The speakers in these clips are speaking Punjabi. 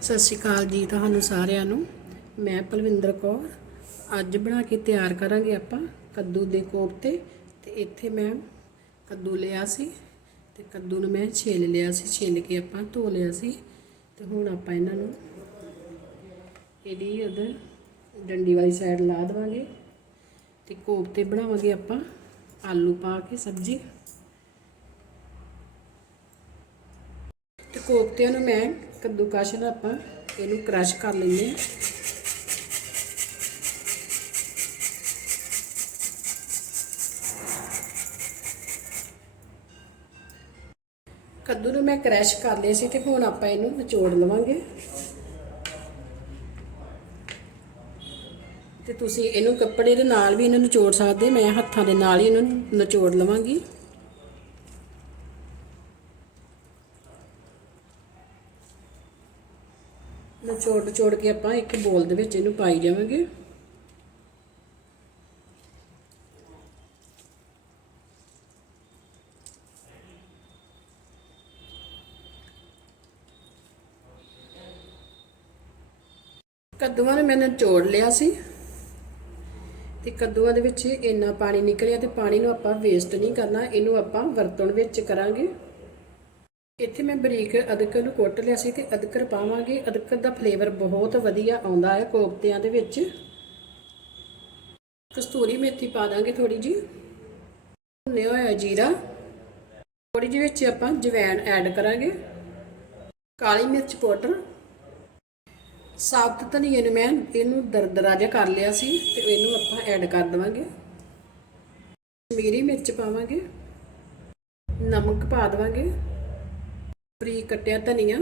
ਸਤਿ ਸ਼੍ਰੀ ਅਕਾਲ ਜੀ ਤੁਹਾਨੂੰ ਸਾਰਿਆਂ ਨੂੰ। ਮੈਂ ਪਲਵਿੰਦਰ ਕੌਰ। ਅੱਜ ਬਣਾ ਕੇ ਤਿਆਰ ਕਰਾਂਗੇ ਆਪਾਂ ਕੱਦੂ ਦੇ ਕੋਫਤੇ ਤੇ ਇੱਥੇ ਮੈਂ ਕੱਦੂ ਲਿਆ ਸੀ ਤੇ ਕੱਦੂ ਨੂੰ ਮੈਂ ਛਿੱਲ ਲਿਆ ਸੀ, ਛਿੱਲ ਕੇ ਆਪਾਂ ਧੋ ਲਿਆ ਸੀ ਤੇ ਹੁਣ ਆਪਾਂ ਇਹਨਾਂ ਨੂੰ ਇਹਦੀ ਉਧਰ ਡੰਡੀ ਵਾਲੀ ਸਾਈਡ ਲਾ ਦੇਵਾਂਗੇ ਤੇ ਕੋਫਤੇ ਬਣਾਵਾਂਗੇ ਆਪਾਂ, ਆਲੂ ਪਾ ਕੇ ਸਬਜ਼ੀ। ਤੇ ਕੋਫਤਿਆਂ ਨੂੰ ਮੈਂ ਕੱਦੂਕਸ਼ ਨਾਲ ਆਪਾਂ ਇਹਨੂੰ ਕ੍ਰਸ਼ ਕਰ ਲੈਂਦੇ ਹਾਂ। ਕੱਦੂ ਨੂੰ ਮੈਂ ਕ੍ਰਸ਼ ਕਰ ਲਿਆ ਸੀ ਤੇ ਹੁਣ ਆਪਾਂ ਇਹਨੂੰ ਨਿਚੋੜ ਲਵਾਂਗੇ। ਤੇ ਤੁਸੀਂ ਇਹਨੂੰ ਕੱਪੜੇ ਦੇ ਨਾਲ ਵੀ ਇਹਨੂੰ ਨਿਚੋੜ ਸਕਦੇ ਮੈਂ ਹੱਥਾਂ ਦੇ ਨਾਲ ਹੀ ਇਹਨੂੰ ਨਿਚੋੜ ਲਵਾਂਗੀ। ਨਿਚੋੜ ਨਿਚੋੜ ਕੇ ਆਪਾਂ ਇੱਕ ਬੋਲ ਦੇ ਵਿੱਚ ਇਹਨੂੰ ਪਾਈ ਜਾਵਾਂਗੇ। ਕੱਦੂਆਂ ਨੂੰ ਮੈਂ ਨਿਚੋੜ ਲਿਆ ਸੀ ਤੇ ਕੱਦੂਆਂ ਦੇ ਵਿੱਚ ਇੰਨਾ ਪਾਣੀ ਨਿਕਲਿਆ ਤੇ ਪਾਣੀ ਨੂੰ ਆਪਾਂ ਵੇਸਟ ਨਹੀਂ ਕਰਨਾ, ਇਹਨੂੰ ਆਪਾਂ ਵਰਤਣ ਵਿੱਚ ਕਰਾਂਗੇ। ਇੱਥੇ ਮੈਂ ਬਰੀਕ ਅਦਰਕ ਨੂੰ ਕੁੱਟ ਲਿਆ ਸੀ ਤੇ ਅਦਰਕ ਪਾਵਾਂਗੇ। ਅਦਰਕ ਦਾ ਫਲੇਵਰ ਬਹੁਤ ਵਧੀਆ ਆਉਂਦਾ ਹੈ ਕੋਫਤਿਆਂ ਦੇ ਵਿੱਚ। ਕਸਤੂਰੀ ਮੇਥੀ ਪਾ ਦਾਂਗੇ ਥੋੜੀ ਜੀ ਭੁੰਨਿਆ ਹੋਇਆ ਜੀਰਾ। ਥੋੜੀ ਜਿਹੀ ਵਿੱਚ ਆਪਾਂ ਜਵੈਣ ਐਡ ਕਰਾਂਗੇ। ਕਾਲੀ ਮਿਰਚ ਪਾਊਡਰ। ਸਾਬਤ ਧਨੀਏ ਨੂੰ ਮੈਂ ਇਹਨੂੰ ਦਰਦਰਾ ਜਿਹਾ ਕਰ ਲਿਆ ਸੀ ਤੇ ਇਹਨੂੰ ਆਪਾਂ ਐਡ ਕਰ ਦਵਾਂਗੇ। ਕਸ਼ਮੀਰੀ ਮਿਰਚ ਪਾਵਾਂਗੇ। ਨਮਕ ਪਾ ਦਵਾਂਗੇ। ਬਰੀਕ ਕੱਟਿਆ ਧਨੀਆ।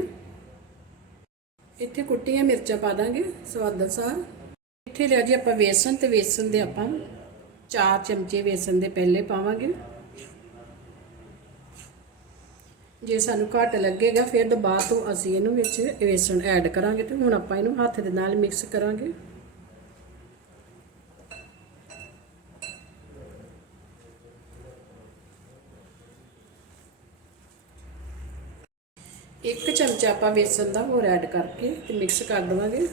ਇੱਥੇ ਕੁੱਟੀਆਂ ਮਿਰਚਾਂ ਪਾ ਦਾਂਗੇ, ਸਵਾਦ ਅਨੁਸਾਰ ਇੱਥੇ ਲਿਆ ਜੀ ਆਪਾਂ ਵੇਸਣ ਤੇ ਵੇਸਣ ਦੇ ਆਪਾਂ 4 ਚਮਚੇ ਵੇਸਣ ਦੇ ਪਹਿਲੇ ਪਾਵਾਂਗੇ। ਜੇ ਸਾਨੂੰ ਘੱਟ ਲੱਗੇਗਾ, ਫਿਰ ਦੁਬਾਰਾ ਤੋਂ ਅਸੀਂ ਇਹਨੂੰ ਵਿੱਚ ਵੇਸਣ ਐਡ ਕਰਾਂਗੇ ਤੇ ਹੁਣ ਆਪਾਂ ਇਹਨੂੰ ਹੱਥ ਦੇ ਨਾਲ ਮਿਕਸ ਕਰਾਂਗੇ। ਇੱਕ ਚਮਚਾ ਆਪਾਂ ਬੇਸਨ ਦਾ ਹੋਰ ਐਡ ਕਰਕੇ ਤੇ ਮਿਕਸ ਕਰ ਦਵਾਂਗੇ।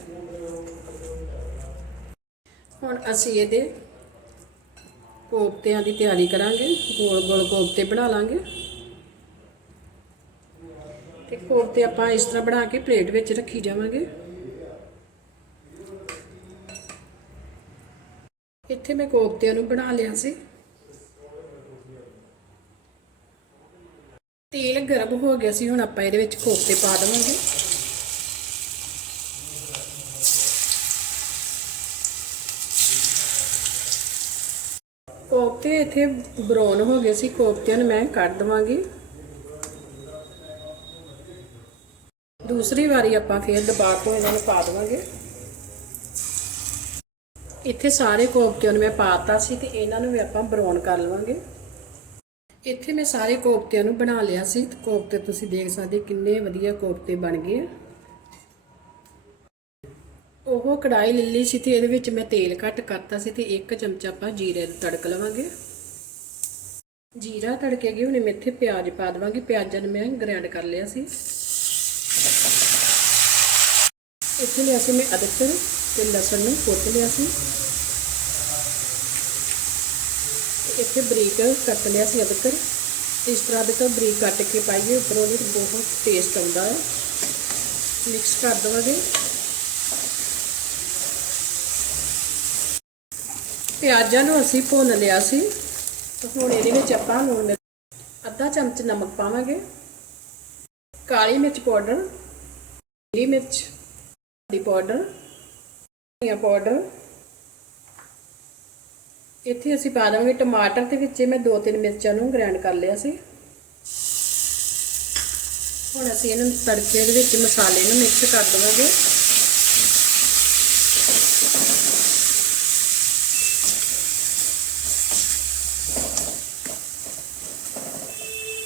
ਹੁਣ ਅਸੀਂ ਇਹਦੇ ਕੋਫਤਿਆਂ ਦੀ ਤਿਆਰੀ ਕਰਾਂਗੇ। ਗੋਲ ਗੋਲ ਕੋਫਤੇ ਬਣਾ ਲਾਂਗੇ। ਤੇ ਕੋਫਤੇ ਆਪਾਂ ਇਸ ਤਰ੍ਹਾਂ ਬਣਾ ਕੇ ਪਲੇਟ ਵਿੱਚ ਰੱਖੀ ਜਾਵਾਂਗੇ। ਇੱਥੇ ਮੈਂ ਕੋਫਤਿਆਂ ਨੂੰ ਬਣਾ ਲਿਆ ਸੀ। ਤੇਲ ਗਰਮ ਹੋ ਗਿਆ ਸੀ, ਹੁਣ ਆਪਾਂ ਇਹਦੇ ਵਿੱਚ ਕੋਫਤੇ ਪਾ ਦੇਵਾਂਗੇ। ਕੋਫਤੇ ਇੱਥੇ ਬਰਾਊਨ ਹੋ ਗਏ ਸੀ, ਕੋਫਤਿਆਂ ਨੂੰ ਮੈਂ ਕੱਢ ਦਵਾਂਗੀ। ਦੂਸਰੀ ਵਾਰੀ ਆਪਾਂ ਫੇਰ ਦਬਾ ਕੇ ਇਹਨਾਂ ਨੂੰ ਪਾ ਦੇਵਾਂਗੇ। ਇੱਥੇ ਸਾਰੇ ਕੋਫਤਿਆਂ ਨੂੰ ਮੈਂ ਪਾਤਾ ਸੀ ਤੇ ਇਹਨਾਂ ਨੂੰ ਵੀ ਆਪਾਂ ਬਰਾਊਨ ਕਰ ਲਵਾਂਗੇ। ਇੱਥੇ ਮੈਂ ਸਾਰੇ ਕੋਫਤਿਆਂ ਨੂੰ ਬਣਾ ਲਿਆ ਸੀ। ਤੇ ਕੋਫਤੇ ਤੁਸੀਂ ਦੇਖ ਸਕਦੇ ਕਿੰਨੇ ਵਧੀਆ ਕੋਫਤੇ ਬਣ ਗਏ ਆ। ਉਹ ਕੜਾਈ ਲਈ ਸੀ ਤੇ ਇਹਦੇ ਵਿੱਚ ਮੈਂ ਤੇਲ ਘੱਟ ਕਰਤਾ ਸੀ ਤੇ ਇੱਕ ਚਮਚਾ ਆਪਾਂ ਜੀਰੇ ਦਾ ਤੜਕ ਲਵਾਂਗੇ। ਜੀਰਾ ਤੜਕੇ ਗਈ ਹੁਣ ਮੈਂ ਇੱਥੇ ਪਿਆਜ਼ ਪਾ ਦਵਾਂਗੀ। ਪਿਆਜ਼ਾਂ ਨੂੰ ਮੈਂ ਗ੍ਰਾਈਂਡ ਕਰ ਲਿਆ ਸੀ। ਇੱਥੇ ਲਿਆ ਸੀ ਮੈਂ ਅਦਰਕ ਤੇ ਲਸਣ ਨੂੰ ਕੁੱਟ ਲਿਆ ਸੀ। ਇੱਥੇ ਬਰੀਕ ਕੱਟ ਲਿਆ ਸੀ ਅਦਰਕ। ਇਸ ਤਰ੍ਹਾਂ ਦੇ ਅਦਰਕ ਬਰੀਕ ਕੱਟ ਕੇ ਪਾਈਏ, ਉੱਪਰੋਂ ਦੀ ਬਹੁਤ ਟੇਸਟ ਆਉਂਦਾ ਹੈ। ਮਿਕਸ ਕਰ ਦਵਾਂਗੇ। ਪਿਆਜ਼ਾਂ ਨੂੰ ਅਸੀਂ ਭੁੰਨ ਲਿਆ ਸੀ। ਤੇ ਹੁਣ ਇਹਦੇ ਵਿੱਚ ਆਪਾਂ ਲੂਣ ਅੱਧਾ ਚਮਚ ਨਮਕ ਪਾਵਾਂਗੇ। ਕਾਲੀ ਮਿਰਚ ਪਾਊਡਰ, ਹਰੀ ਮਿਰਚ ਦੀ ਪਾਊਡਰ, ਧਨੀਆ ਪਾਊਡਰ ਇੱਥੇ ਅਸੀਂ ਪਾ ਦਾਂਗੇ ਟਮਾਟਰ ਤੇ ਵਿੱਚ ਮੈਂ ਦੋ ਤਿੰਨ ਮਿਰਚਾਂ ਨੂੰ ਗ੍ਰਾਈਂਡ ਕਰ ਲਿਆ ਸੀ। ਹੁਣ ਅਸੀਂ ਇਹਨੂੰ ਤੜਕੇ ਦੇ ਵਿੱਚ ਮਸਾਲੇ ਨੂੰ ਮਿਕਸ ਕਰ ਦੇਵਾਂਗੇ।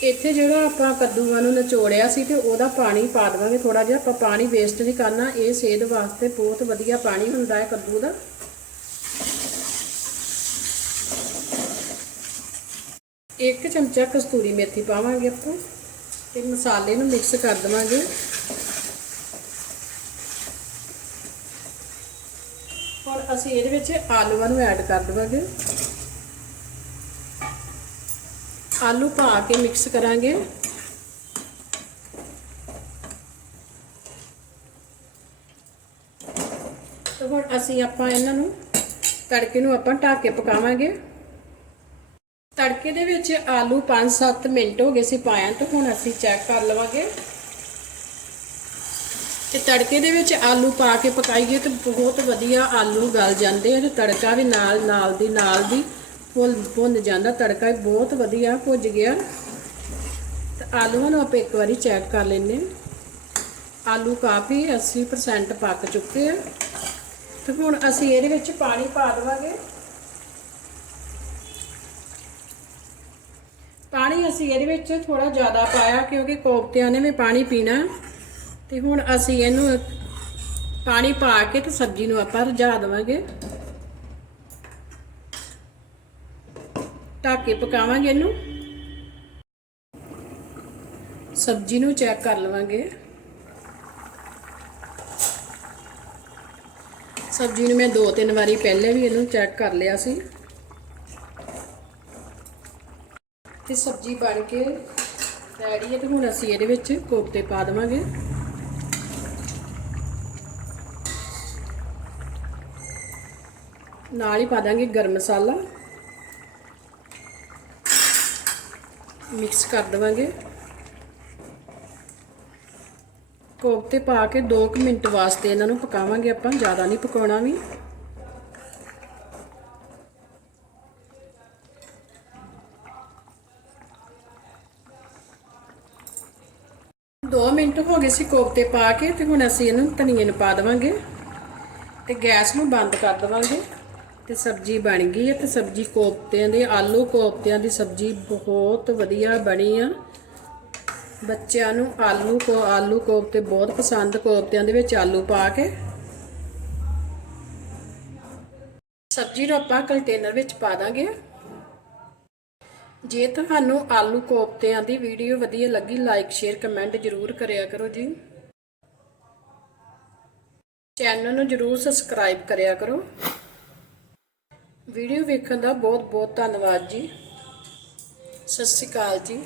ਇੱਥੇ ਜਿਹੜਾ ਆਪਾਂ ਕੱਦੂਆਂ ਨੂੰ ਨਚੋੜਿਆ ਸੀ ਤੇ ਉਹਦਾ ਪਾਣੀ ਪਾ ਦੇਵਾਂਗੇ ਥੋੜਾ ਜਿਹਾ। ਆਪਾਂ ਪਾਣੀ ਵੇਸਟ ਨਹੀਂ ਕਰਨਾ, ਇਹ ਸਿਹਤ ਵਾਸਤੇ ਬਹੁਤ ਵਧੀਆ ਪਾਣੀ ਹੁੰਦਾ ਹੈ ਕੱਦੂ ਦਾ। ਇੱਕ ਚਮਚਾ ਕਸਤੂਰੀ ਮੇਥੀ ਪਾਵਾਂਗੇ ਆਪਾਂ ਤੇ ਮਸਾਲੇ ਨੂੰ ਮਿਕਸ ਕਰ ਦਵਾਂਗੇ। ਹੁਣ ਅਸੀਂ ਇਹਦੇ ਵਿੱਚ ਆਲੂਆਂ ਨੂੰ ਐਡ ਕਰ ਦਵਾਂਗੇ। ਆਲੂ ਪਾ ਕੇ ਮਿਕਸ ਕਰਾਂਗੇ। ਤਾਂ ਹੁਣ ਅਸੀਂ ਆਪਾਂ ਇਹਨਾਂ ਨੂੰ ਤੜਕੇ ਨੂੰ ਆਪਾਂ ਢੱਕ ਕੇ ਪਕਾਵਾਂਗੇ। ਤੜਕੇ ਦੇ ਵਿੱਚ ਆਲੂ 5-7 ਮਿੰਟ ਹੋ ਗਏ ਸੀ ਪਾਇਆ ਤੇ, ਹੁਣ ਅਸੀਂ ਚੈੱਕ ਕਰ ਲਵਾਂਗੇ। ਤੇ ਤੜਕੇ ਦੇ ਵਿੱਚ ਆਲੂ ਪਾ ਕੇ ਪਕਾਈਏ ਤੇ ਬਹੁਤ ਵਧੀਆ ਆਲੂ ਗਲ ਜਾਂਦੇ ਆ ਤੇ ਤੜਕਾ ਵੀ ਨਾਲ ਨਾਲ ਦੀ ਨਾਲ ਦੀ ਫੁੱਲ ਭੁੰਨ ਜਾਂਦਾ। ਤੜਕਾ ਵੀ ਬਹੁਤ ਵਧੀਆ ਭੁੱਜ ਗਿਆ। ਤੇ ਆਲੂਆਂ ਨੂੰ ਆਪਾਂ ਇੱਕ ਵਾਰੀ ਚੈੱਕ ਕਰ ਲੈਨੇ ਆਲੂ ਕਾਫੀ 80% ਪੱਕ ਚੁੱਕੇ ਆ। ਤੇ ਹੁਣ ਅਸੀਂ ਇਹਦੇ ਵਿੱਚ ਪਾਣੀ ਪਾ ਦੇਵਾਂਗੇ ਪਾਣੀ ਅਸੀਂ ਇਹਦੇ ਵਿੱਚ ਥੋੜਾ ਜ਼ਿਆਦਾ ਪਾਇਆ ਕਿਉਂਕਿ ਕੋਫਤਿਆਂ ਨੇ ਵੀ ਪਾਣੀ ਪੀਣਾ। ਤੇ ਹੁਣ ਅਸੀਂ ਇਹਨੂੰ ਪਾਣੀ ਪਾ ਕੇ ਤੇ ਸਬਜ਼ੀ ਨੂੰ ਆਪਾਂ ਰਝਾ ਦੇਵਾਂਗੇ। ਢੱਕ ਕੇ ਪਕਾਵਾਂਗੇ ਇਹਨੂੰ। ਸਬਜ਼ੀ ਨੂੰ ਚੈੱਕ ਕਰ ਲਵਾਂਗੇ। ਸਬਜ਼ੀ ਨੂੰ ਮੈਂ ਦੋ ਤਿੰਨ ਵਾਰੀ ਪਹਿਲੇ ਵੀ ਇਹਨੂੰ ਚੈੱਕ ਕਰ ਲਿਆ ਸੀ। ਤੇ ਸਬਜ਼ੀ ਬਣ ਕੇ ਰੈਡੀ ਹੈ ਤੇ ਹੁਣ ਅਸੀਂ ਇਹਦੇ ਵਿੱਚ ਕੋਫਤੇ ਪਾ ਦੇਵਾਂਗੇ। ਨਾਲ ਹੀ ਪਾ ਦਾਂਗੇ ਗਰਮ ਮਸਾਲਾ। ਮਿਕਸ ਕਰ ਦੇਵਾਂਗੇ। ਕੋਫਤੇ ਪਾ ਕੇ 2 ਮਿੰਟ ਵਾਸਤੇ ਇਹਨਾਂ ਨੂੰ ਪਕਾਵਾਂਗੇ ਆਪਾਂ, ਜ਼ਿਆਦਾ ਨਹੀਂ ਪਕਾਉਣਾ ਵੀ ਦੋ ਮਿੰਟ ਹੋ ਗਏ ਸੀ ਕੋਫਤੇ ਪਾ ਕੇ ਤੇ ਹੁਣ ਅਸੀਂ ਇਹਨੂੰ ਧਨੀਏ ਨੂੰ ਪਾ ਦੇਵਾਂਗੇ ਤੇ ਗੈਸ ਨੂੰ ਬੰਦ ਕਰ ਦੇਵਾਂਗੇ ਤੇ ਸਬਜ਼ੀ ਬਣ ਗਈ ਹੈ ਤੇ ਸਬਜ਼ੀ ਕੋਫਤਿਆਂ ਦੀ, ਆਲੂ ਕੋਫਤਿਆਂ ਦੀ ਸਬਜ਼ੀ ਬਹੁਤ ਵਧੀਆ ਬਣੀ ਆ। ਬੱਚਿਆਂ ਨੂੰ ਆਲੂ ਕੋ, ਆਲੂ ਕੋਫਤੇ ਬਹੁਤ ਪਸੰਦ, ਕੋਫਤਿਆਂ ਦੇ ਵਿੱਚ ਆਲੂ ਪਾ ਕੇ। ਸਬਜ਼ੀ ਨੂੰ ਆਪਾਂ ਕੰਟੇਨਰ ਵਿੱਚ ਪਾ ਦਾਂਗੇ। ਜੇ ਤੁਹਾਨੂੰ ਆਲੂ ਕੋਫਤਿਆਂ ਦੀ ਵੀਡੀਓ ਵਧੀਆ ਲੱਗੀ ਲਾਈਕ ਸ਼ੇਅਰ ਕਮੈਂਟ ਜ਼ਰੂਰ ਕਰਿਆ ਕਰੋ ਜੀ। ਚੈਨਲ ਨੂੰ ਜ਼ਰੂਰ ਸਬਸਕ੍ਰਾਈਬ ਕਰਿਆ ਕਰੋ। ਵੀਡੀਓ ਵੇਖਣ ਦਾ ਬਹੁਤ ਬਹੁਤ ਧੰਨਵਾਦ ਜੀ। ਸਤਿ ਸ਼੍ਰੀ ਅਕਾਲ ਜੀ।